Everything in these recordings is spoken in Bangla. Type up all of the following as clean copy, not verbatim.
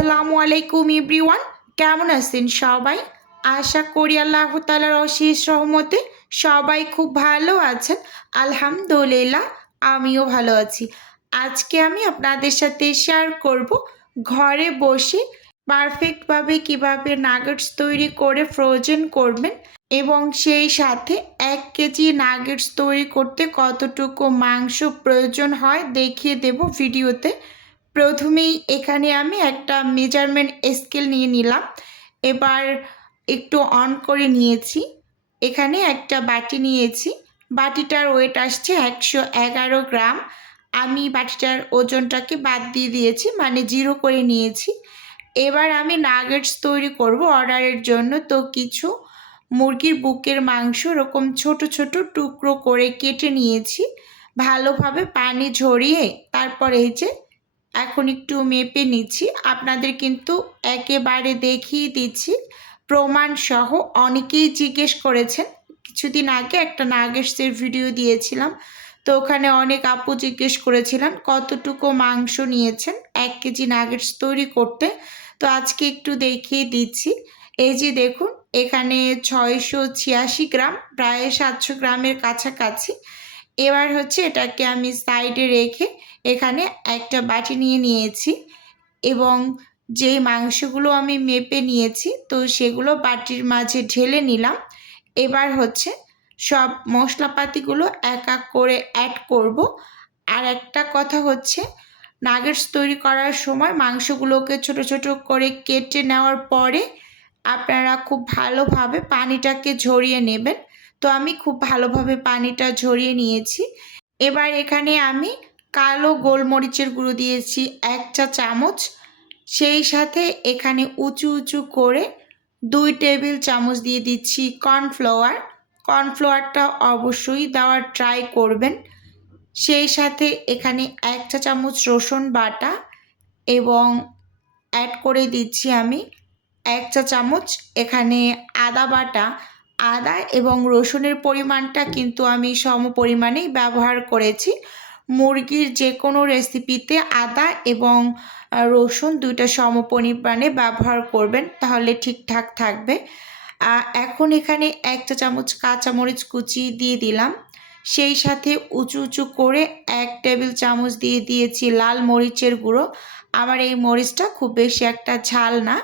আসসালামু আলাইকুম এভরিওয়ান, কেমন আছেন সবাই? আশা করি আল্লাহ তাআলার অশেষ রহমতে সবাই খুব ভালো আছেন। আলহামদুলিল্লাহ, আমিও ভালো আছি। আজকে আমি আপনাদের সাথে শেয়ার করব ঘরে বসে পারফেক্টভাবে কিভাবে নাগেটস তৈরি করে ফ্রোজেন করবেন এবং সেই সাথে ১ কেজি নাগেটস তৈরি করতে কতটুকু মাংস প্রয়োজন হয় দেখিয়ে দেব ভিডিওতে। প্রথমেই এখানে আমি একটা মেজারমেন্ট স্কেল নিয়ে নিলাম। এবার একটু অন করে নিয়েছি। এখানে একটা বাটি নিয়েছি। বাটিটার ওয়েট আসছে ১১১ গ্রাম। আমি বাটিটার ওজনটাকে বাদ দিয়ে দিয়েছি, মানে 0 করে নিয়েছি। এবার আমি নাগেটস তৈরি করব অর্ডারের জন্য। তো কিছু মুরগির বুকের মাংস এরকম ছোট ছোট টুকরো করে কেটে নিয়েছি। ভালোভাবে পানি ঝরিয়ে তারপর এই যে এখন একটু মেপে নিচ্ছি। আপনাদের কিন্তু একেবারে দেখিয়ে দিচ্ছি প্রমাণ সহ। অনেকেই জিজ্ঞেস করেছেন, কিছুদিন আগে একটা নাগেটসের ভিডিও দিয়েছিলাম, তো ওখানে অনেক আপু জিজ্ঞেস করেছিলেন কতটুকু মাংস নিয়েছেন ১ কেজি নাগেটস তৈরি করতে। তো আজকে একটু দেখিয়ে দিচ্ছি। এই যে দেখুন, এখানে ৬৮৬ গ্রাম, প্রায় ৭০০ গ্রামের কাছাকাছি। এবার হচ্ছে এটাকে আমি সাইডে রেখে এখানে একটা বাটি নিয়ে নিয়েছি এবং যেই মাংসগুলো আমি মেপে নিয়েছি তো সেগুলো বাটির মাঝে ঢেলে নিলাম। এবার হচ্ছে সব মশলাপাতিগুলো এক এক করে অ্যাড করব। আর একটা কথা হচ্ছে, নাগেটস তৈরি করার সময় মাংসগুলোকে ছোট ছোট করে কেটে নেওয়ার পরে আপনারা খুব ভালোভাবে পানিটাকে ঝরিয়ে নেবেন। তো আমি খুব ভালোভাবে পানিটা ঝরিয়ে নিয়েছি। এবার এখানে আমি কালো গোলমরিচের গুঁড়ো দিয়েছি ১ চা চামচ। সেই সাথে এখানে উঁচু উঁচু করে ২ টেবিল চামচ দিয়ে দিচ্ছি কর্নফ্লাওয়ার। কর্নফ্লাওয়ারটা অবশ্যই দেওয়ার ট্রাই করবেন। সেই সাথে এখানে ১ চা চামচ রসুন বাটা এবং অ্যাড করে দিচ্ছি আমি ১ চা চামচ এখানে আদা বাটা। আদা এবং রসুনের পরিমাণটা কিন্তু আমি সম পরিমাণেই ব্যবহার করেছি। মুরগির যে কোনো রেসিপিতে আদা এবং রসুন ২টা সম পরিমাণে ব্যবহার করবেন, তাহলে ঠিকঠাক থাকবে। এখন এখানে ১ চা চামচ কাঁচামরিচ কুচি দিয়ে দিলাম। সেই সাথে উঁচু উঁচু করে ১ টেবিল চামচ দিয়ে দিয়েছি লাল মরিচের গুঁড়ো। আমার এই মরিচটা খুব বেশি একটা ঝাল না।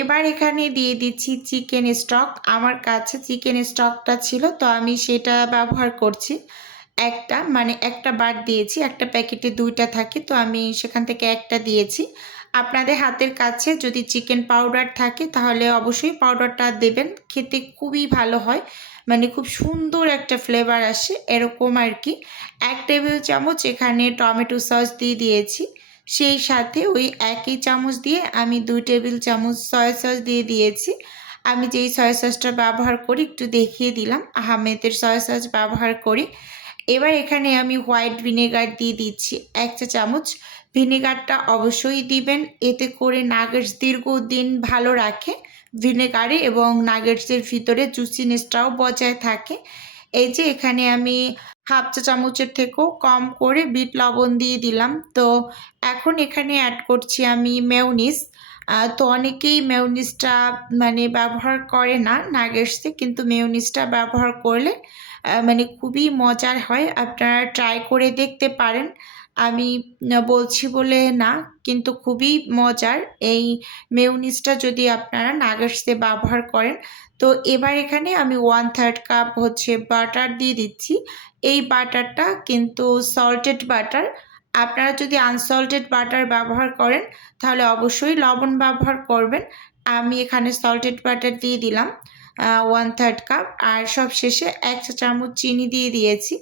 এবার এখানে দিয়ে দিচ্ছি চিকেন স্টক। আমার কাছে চিকেন স্টকটা ছিল, তো আমি সেটা ব্যবহার করছি। একটা বার দিয়েছি, একটা প্যাকেটে ২টা থাকে, তো আমি সেখান থেকে একটা দিয়েছি। আপনাদের হাতের কাছে যদি চিকেন পাউডার থাকে তাহলে অবশ্যই পাউডারটা দেবেন, খেতে খুবই ভালো হয়, মানে খুব সুন্দর একটা ফ্লেভার আসে এরকম আর কি। ১ টেবিল চামচ এখানে টমেটো সস দিয়ে দিয়েছি। সেই সাথে ওই একই চামচ দিয়ে আমি ২ টেবিল চামচ সয়া সস দিয়ে দিয়েছি। আমি যেই সয়া সসটা ব্যবহার করি একটু দেখিয়ে দিলাম, আহমেদের সয়া সস ব্যবহার করি। এবার এখানে আমি হোয়াইট ভিনেগার দিয়ে দিচ্ছি ১ চা চামচ। ভিনেগারটা অবশ্যই দিবেন, এতে করে নাগেটস দীর্ঘদিন ভালো রাখে ভিনেগারে এবং নাগেটসের ভিতরে জুসিনেসটাও বজায় থাকে। এই যে এখানে আমি 1/2 চা চামচের থেকেও কম করে বিট লবণ দিয়ে দিলাম। তো এখন এখানে অ্যাড করছি আমি মেয়োনিজ। তো অনেকেই মেয়োনিজটা মানে ব্যবহার করে না নাগেটসে, কিন্তু মেয়োনিজটা ব্যবহার করলে মানে খুবই মজার হয়। আপনারা ট্রাই করে দেখতে পারেন। আমি বলছি বলে না, কিন্তু খুবই মজার এই মেয়োনিজটা যদি আপনারা নাগেটসে ব্যবহার করেন। তো এবার এখানে আমি 1/3 কাপ হচ্ছে বাটার দিয়ে দিচ্ছি। এই বাটারটা কিন্তু সল্টেড বাটার। আপনারা যদি আনসল্টেড বাটার ব্যবহার করেন তাহলে অবশ্যই লবণ ব্যবহার করবেন। আমি এখানে সল্টেড বাটার দিয়ে দিলাম 1/3 কাপ। আর সবশেষে ১ চা চামচ চিনি দিয়ে দিয়েছি।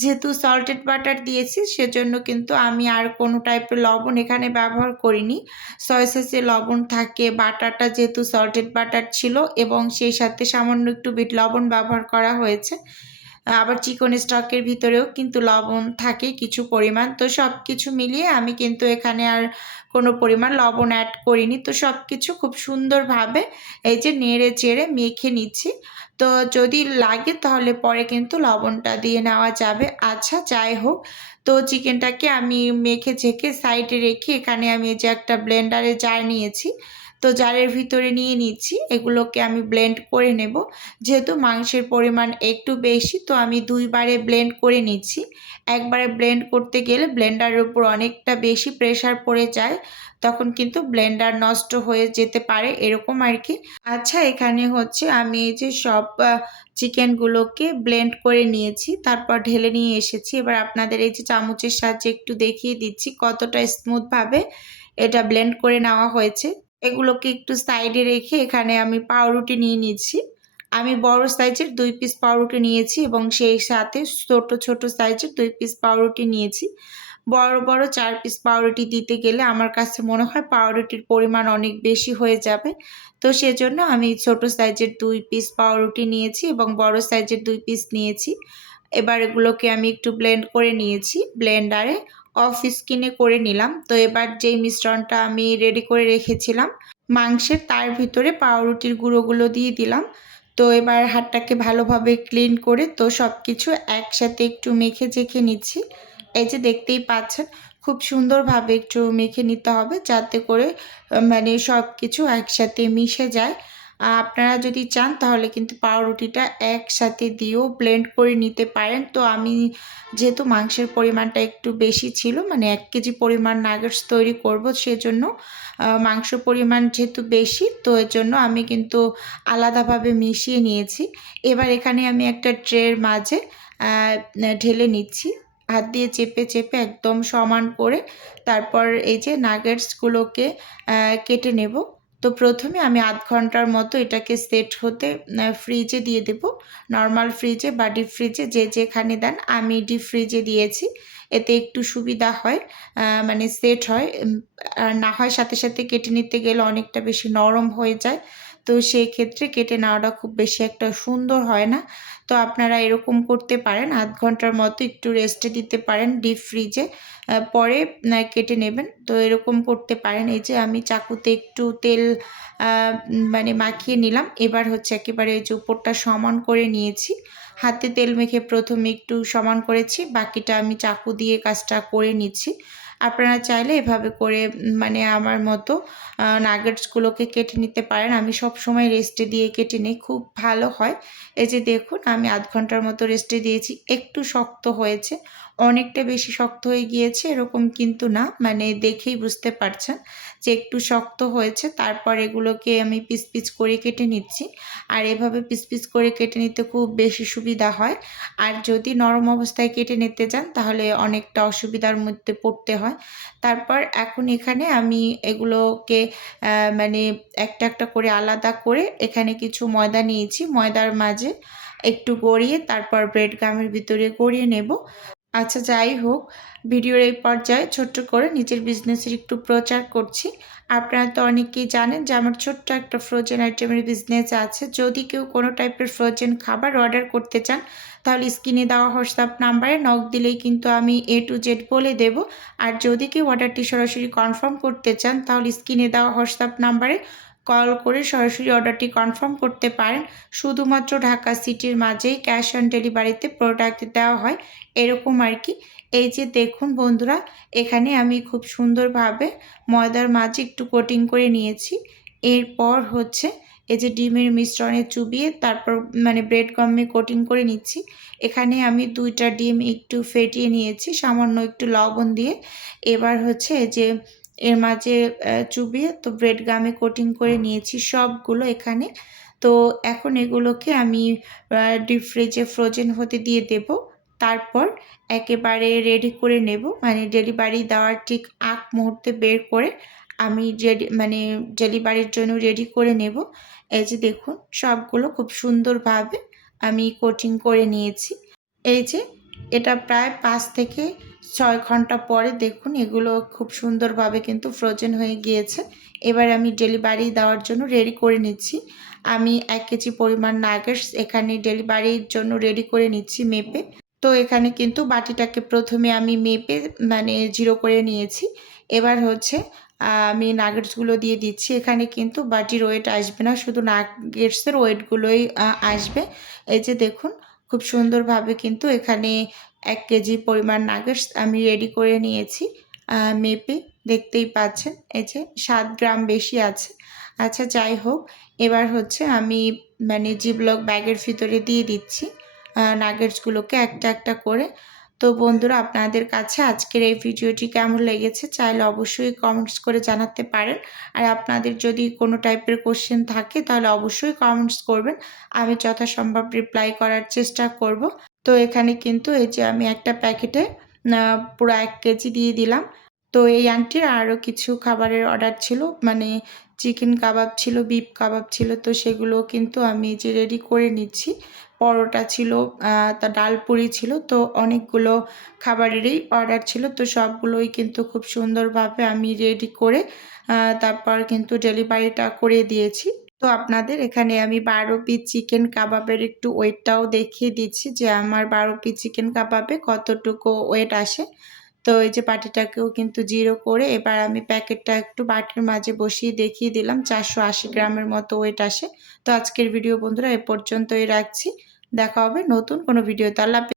যেহেতু সল্টেড বাটার দিয়েছি সেজন্য কিন্তু আমি আর কোনো টাইপের লবণ এখানে ব্যবহার করিনি। সয়া সসে লবণ থাকে, বাটারটা যেহেতু সল্টেড বাটার ছিল এবং সেই সাথে সামান্য একটু বিট লবণ ব্যবহার করা হয়েছে। আবার চিকেন স্টকের ভিতরেও কিন্তু লবণ থাকে কিছু পরিমাণ। তো সব কিছু মিলিয়ে আমি কিন্তু এখানে আর কোনো পরিমাণ লবণ অ্যাড করিনি। তো সব কিছু খুব সুন্দরভাবে এই যে নেড়ে চেড়ে মেখে নিচ্ছি। তো যদি লাগে তাহলে পরে কিন্তু লবণটা দিয়ে নেওয়া যাবে। আচ্ছা যাই হোক, তো চিকেনটাকে আমি মেখে ঝেঁকে সাইডে রেখে এখানে আমি এই যে একটা ব্লেন্ডারের জার নিয়েছি। তো জারের ভিতরে নিয়ে নিচ্ছি, এগুলোকে আমি ব্লেন্ড করে নেব। যেহেতু মাংসের পরিমাণ একটু বেশি, তো আমি ২ বারে ব্লেন্ড করে নিচ্ছি। একবারে ব্লেন্ড করতে গেলে ব্লেন্ডারের উপর অনেকটা বেশি প্রেশার পড়ে যায়, তখন কিন্তু ব্লেন্ডার নষ্ট হয়ে যেতে পারে, এরকম আর কি। আচ্ছা এখানে হচ্ছে আমি এই যে সব চিকেনগুলোকে ব্লেন্ড করে নিয়েছি, তারপর ঢেলে নিয়ে এসেছি। এবার আপনাদের এই যে চামচের সাহায্যে একটু দেখিয়ে দিচ্ছি কতটা স্মুথভাবে এটা ব্লেন্ড করে নেওয়া হয়েছে। এগুলোকে একটু সাইডে রেখে এখানে আমি পাউরুটি নিয়ে নিচ্ছি। আমি বড় সাইজের ২ পিস পাউরুটি নিয়েছি এবং সেই সাথে ছোট, ছোট সাইজের ২ পিস পাউরুটি নিয়েছি। বড়, বড় ৪ পিস পাউরুটি দিতে গেলে আমার কাছে মনে হয় পাউরুটির পরিমাণ অনেক বেশি হয়ে যাবে। তো সেজন্য আমি ছোট সাইজের ২ পিস পাউরুটি নিয়েছি এবং বড় সাইজের ২ পিস নিয়েছি। এবার এগুলোকে আমি একটু ব্লেন্ড করে নিয়েছি। ব্লেন্ডারে অফ স্কিনে করে নিলাম। তো এবার যেই মিশ্রণটা আমি রেডি করে রেখেছিলাম মাংসের, তার ভিতরে পাউরুটির গুঁড়োগুলো দিয়ে দিলাম। তো এবার হাতটাকে ভালোভাবে ক্লিন করে তো সবকিছু একসাথে একটু মেখে ঝেঁকে নিচ্ছি। এই যে দেখতেই পাচ্ছেন খুব সুন্দরভাবে একটু মেখে নিতে হবে যাতে করে মানে সবকিছু একসাথে মিশে যায়। আপনারা যদি চান তাহলে কিন্তু পাউরুটিটা একসাথে দিয়েও ব্লেন্ড করে নিতে পারেন। তো আমি যেহেতু মাংসের পরিমাণটা একটু বেশি ছিল, মানে ১ কেজি পরিমাণ নাগেটস তৈরি করব, সেজন্য মাংস পরিমাণ যেহেতু বেশি, তো এজন্য আমি কিন্তু আলাদাভাবে মিশিয়ে নিয়েছি। এবার এখানে আমি একটা ট্রের মাঝে ঢেলে নিচ্ছি। হাত দিয়ে চেপে, চেপে একদম সমান করে তারপর এই যে নাগেটসগুলোকে কেটে নেব। তো প্রথমে আমি ০.৫ ঘন্টার মতো এটাকে সেট হতে ফ্রিজে দিয়ে দেব। নরমাল ফ্রিজে বা ডিপ ফ্রিজে যে যেখানে দেন, আমি ডিপ ফ্রিজে দিয়েছি। এতে একটু সুবিধা হয়, মানে সেট হয়। আর না হয় সাথে, সাথে কেটে নিতে গেলে অনেকটা বেশি নরম হয়ে যায়। তো সেই ক্ষেত্রে কেটে নেওয়াটা খুব বেশি একটা সুন্দর হয় না। তো আপনারা এরকম করতে পারেন, ০.৫ ঘন্টার মতো একটু রেস্টে দিতে পারেন ডিপ ফ্রিজে। পরে কেটে নেবেন। তো এরকম করতে পারেন। এই যে আমি চাকুতে একটু তেল মানে মাখিয়ে নিলাম। এবার হচ্ছে একেবারে এই যে উপরটা সমান করে নিয়েছি। হাতে তেল মেখে প্রথমে একটু সমান করেছি, বাকিটা আমি চাকু দিয়ে কাজটা করে নিচ্ছি। আপনারা চাইলে এভাবে করে মানে আমার মতো নাগেটসগুলোকে কেটে নিতে পারেন। আমি সবসময় রেস্টে দিয়ে কেটে নিই, খুব ভালো হয়। এই যে দেখুন আমি ০.৫ ঘন্টার মতো রেস্টে দিয়েছি। একটু শক্ত হয়েছে, অনেকটা বেশি শক্ত হয়ে গিয়েছে এরকম কিন্তু না, মানে দেখেই বুঝতে পারছেন যে একটু শক্ত হয়েছে। তারপর এগুলোকে আমি পিস, পিস করে কেটে নিচ্ছি। আর এভাবে পিস, পিস করে কেটে নিতে খুব বেশি সুবিধা হয়। আর যদি নরম অবস্থায় কেটে নিতে যান তাহলে অনেকটা অসুবিধার মধ্যে পড়তে হয়। তারপর এখন এখানে আমি এগুলোকে মানে একটা, একটা করে আলাদা করে এখানে কিছু ময়দা নিয়েছি। ময়দার মাঝে একটু গড়িয়ে তারপর ব্রেড গামের ভিতরে গড়িয়ে নেব। আচ্ছা যাই হোক, ভিডিওর এই পর্যায়ে ছোট্ট করে নিজের বিজনেসের একটু প্রচার করছি। আপনারা তো অনেকেই জানেন যে আমার ছোট্ট একটা ফ্রোজেন আইটেমের বিজনেস আছে। যদি কেউ কোনো টাইপের ফ্রোজেন খাবার অর্ডার করতে চান তাহলে স্ক্রিনে দেওয়া হোয়াটসঅ্যাপ নাম্বারে নক দিলেই কিন্তু আমি A to Z বলে দেব। আর যদি কেউ অর্ডারটি সরাসরি কনফার্ম করতে চান তাহলে স্ক্রিনে দেওয়া হোয়াটসঅ্যাপ নাম্বারে কল করে সরাসরি অর্ডারটি কনফার্ম করতে পারেন। শুধুমাত্র ঢাকা সিটির মাঝেই ক্যাশ অন ডেলিভারিতে প্রোডাক্ট দেওয়া হয়, এরকম আর কি। এই যে দেখুন বন্ধুরা, এখানে আমি খুব সুন্দরভাবে ময়দার মাঝে একটু কোটিং করে নিয়েছি। এরপর হচ্ছে এই যে ডিমের মিশ্রণে চুবিয়ে তারপর মানে ব্রেড গামে কোটিং করে নিচ্ছি। এখানে আমি ২টা ডিম একটু ফেটিয়ে নিয়েছি সামান্য একটু লবণ দিয়ে। এবার হচ্ছে এই যে এর মাঝে চুবিয়ে তো ব্রেড গামে কোটিং করে নিয়েছি সবগুলো এখানে। তো এখন এগুলোকে আমি ডিপ ফ্রিজে ফ্রোজেন হতে দিয়ে দেব। তারপর একেবারে রেডি করে নেব, মানে ডেলিভারি দেওয়ার ঠিক আগ মুহূর্তে বের করে আমি মানে ডেলিভারির জন্য রেডি করে নেব। এই যে দেখুন সবগুলো খুব সুন্দরভাবে আমি কোটিং করে নিয়েছি। এই যে এটা প্রায় ৫ থেকে ৬ ঘন্টা পরে দেখুন এগুলো খুব সুন্দরভাবে কিন্তু ফ্রোজেন হয়ে গিয়েছে। এবার আমি ডেলিভারি দেওয়ার জন্য রেডি করে নিচ্ছি। আমি 1 কেজি পরিমাণ নাগেটস এখানে ডেলিভারির জন্য রেডি করে নিচ্ছি মেপে। তো এখানে কিন্তু বাটিটাকে প্রথমে আমি মেপে মানে 0 করে নিয়েছি। এবার হচ্ছে আমি নাগেটসগুলো দিয়ে দিচ্ছি। এখানে কিন্তু বাটির ওয়েট আসবে না, শুধু নাগেটসের ওয়েটগুলোই আসবে। এই যে দেখুন খুব সুন্দরভাবে কিন্তু এখানে 1 কেজি পরিমাণ নাগেটস আমি রেডি করে নিয়েছি মেপে, দেখতেই পাচ্ছেন। এই যে 7 গ্রাম বেশি আছে। আচ্ছা যাই হোক, এবার হচ্ছে আমি মানে জিপলক ব্যাগের ভিতরে দিয়ে দিচ্ছি নাগেটসগুলোকে একটা একটা করে। তো বন্ধুরা, আপনাদের কাছে আজকের এই ভিডিওটি কেমন লেগেছে চাইলে অবশ্যই কমেন্টস করে জানাতে পারেন। আর আপনাদের যদি কোনো টাইপের কোশ্চেন থাকে তাহলে অবশ্যই কমেন্টস করবেন, আমি যথাসম্ভব রিপ্লাই করার চেষ্টা করব। তো এখানে কিন্তু এই যে আমি একটা প্যাকেটে পুরো 1 কেজি দিয়ে দিলাম। তো এই আন্টির আরও কিছু খাবারের অর্ডার ছিল, মানে চিকেন কাবাব ছিল, বিফ কাবাব ছিল, তো সেগুলো কিন্তু আমি যে রেডি করে নিচ্ছি। পরোটা ছিল, তা ডাল পুরি ছিল, তো অনেকগুলো খাবারেরই অর্ডার ছিল। তো সবগুলোই কিন্তু খুব সুন্দরভাবে আমি রেডি করে তারপর কিন্তু ডেলিভারিটা করে দিয়েছি। তো আপনাদের এখানে আমি 12 পিস চিকেন কাবাবের একটু ওয়েটটাও দেখিয়ে দিচ্ছি যে আমার 12 পিস চিকেন কাবাবে কতটুকু ওয়েট আসে। তো এই যে বাটিটাকেও কিন্তু 0 করে এবার আমি প্যাকেটটা একটু বাটির মাঝে বসিয়ে দেখিয়ে দিলাম, 480 গ্রামের মতো ওয়েট আসে। তো আজকের ভিডিও বন্ধুরা এ পর্যন্তই রাখছি। দেখা হবে নতুন কোনো ভিডিওতে। আল্লাহ হাফেজ।